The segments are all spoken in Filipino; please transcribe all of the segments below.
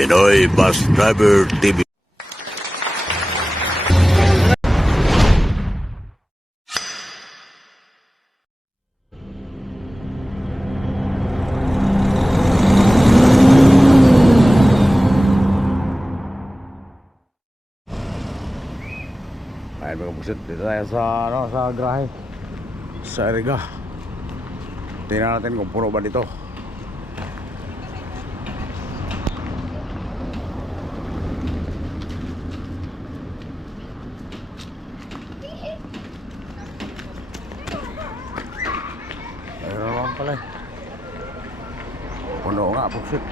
Pinoy Bus Driver TV. Ayan mga busit, dito tayo sa garahe sa Eriga. Tingnan natin kung puno ba dito. Ayun naman pala eh. Puno nga busit.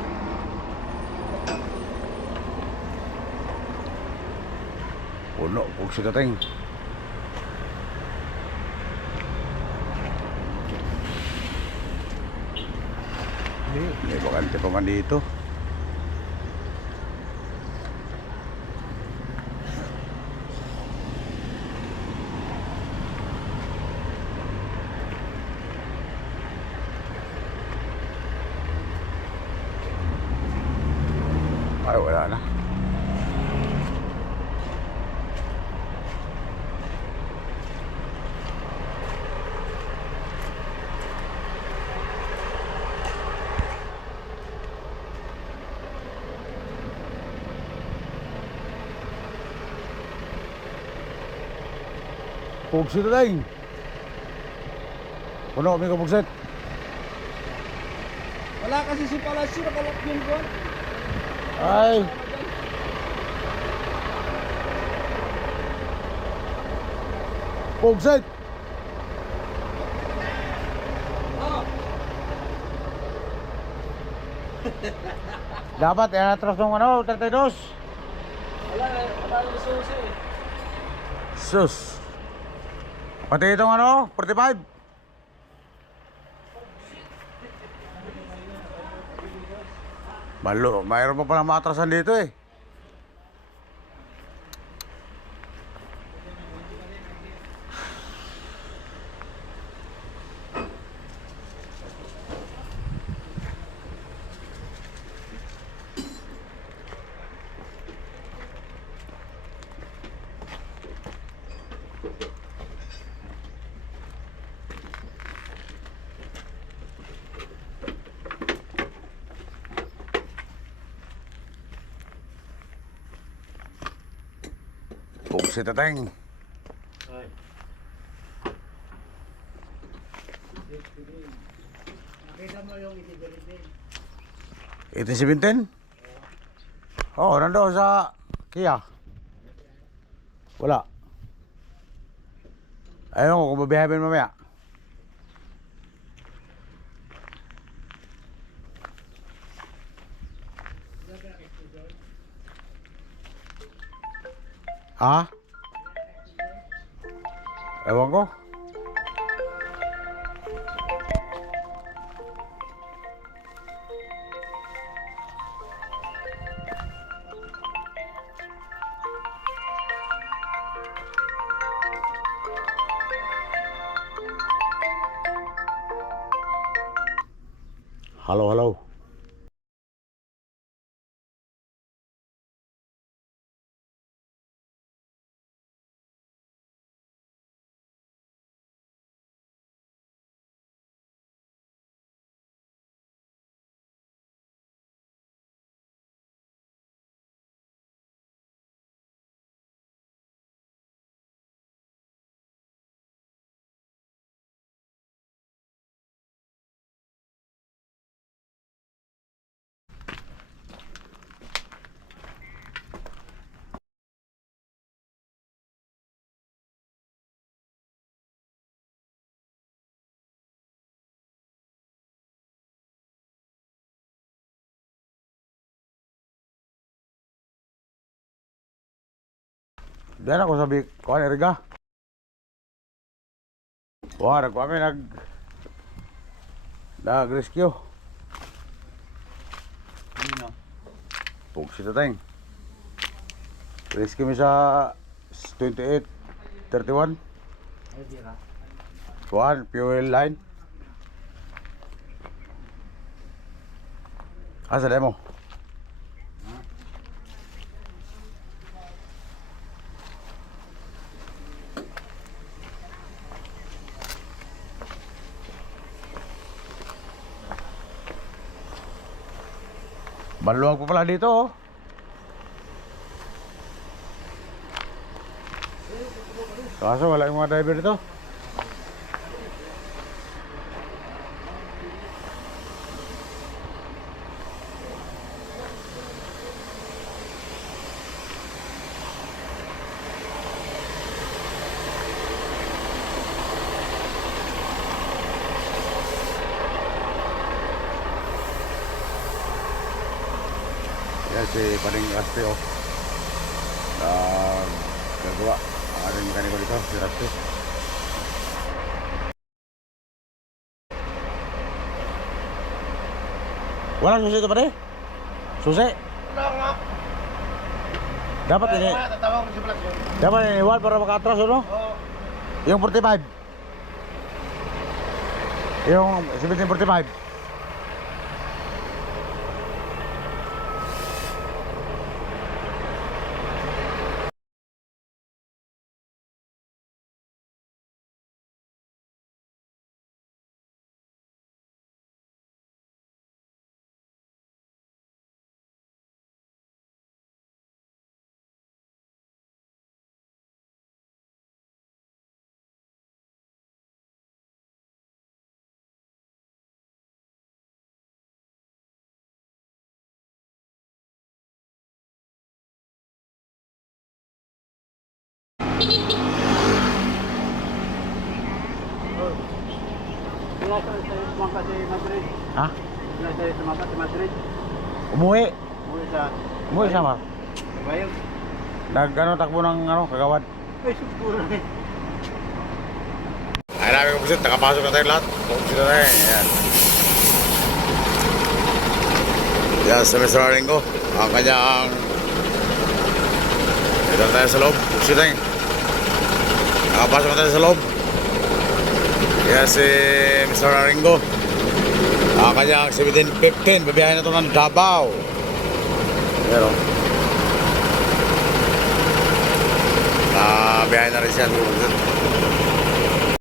Puno busit natin. May bakante pa man dito. Ay, wala na. Pugsit na tayo. Puno kami ka pugsit. Wala kasi si Palasyo, nakalak yun ko. Ay. Pugsit. Dapat yan atras ng ano, 32. Wala yung susi. Sus. Pati itong ano, 45. Malo, mayroon pa pala maatrasan dito eh. Pugsit na tayo. Nakita mo yung itigalit. 1817? Oo, nandoon sa Kia. Wala. Ayaw ko kung babihabin mamaya. Ha? Ewan ko. Halo, halo. Diyan ako sabi, kuha ni Riga. Wah, kami nag-rescue. Pugsit na tayo. Rescue mi sa 2831. Kuha, fuel line. Asa demo? Maluwag pa pala dito oh. Kaso wala yung mga driver dito. Yan si Paring Raste oh. Gagawa ang ating mekaniko dito, si Raste. Walang susi ito pare? Susi? Wala nga. Dapat ini, Tatawag ko si Blas yun. dapat iniwal para makatras ano? Oo. Yung 45. Yung 1745. Wala sa sumangka si Madrid. Ha? Wala sa sumangka si Madrid. Umuwi. Uwi sa... Umuwi siya Mar. Bayang. Nag takbo ng kagawad. Ay, siguro rin. Ay namin kung pusit, nakapasok na tayo lahat. Pusit na tayo, yan. Yan sa Mr. Ringo, ang kanyang... Ito na tayo sa loob, pusit tayo. Nakapasok na tayo sa loob. Yan si Mr. Ringo. Ang kanyang 1715, babiyahin na ito ng Davao. Yan o. Biyahe na rin siya.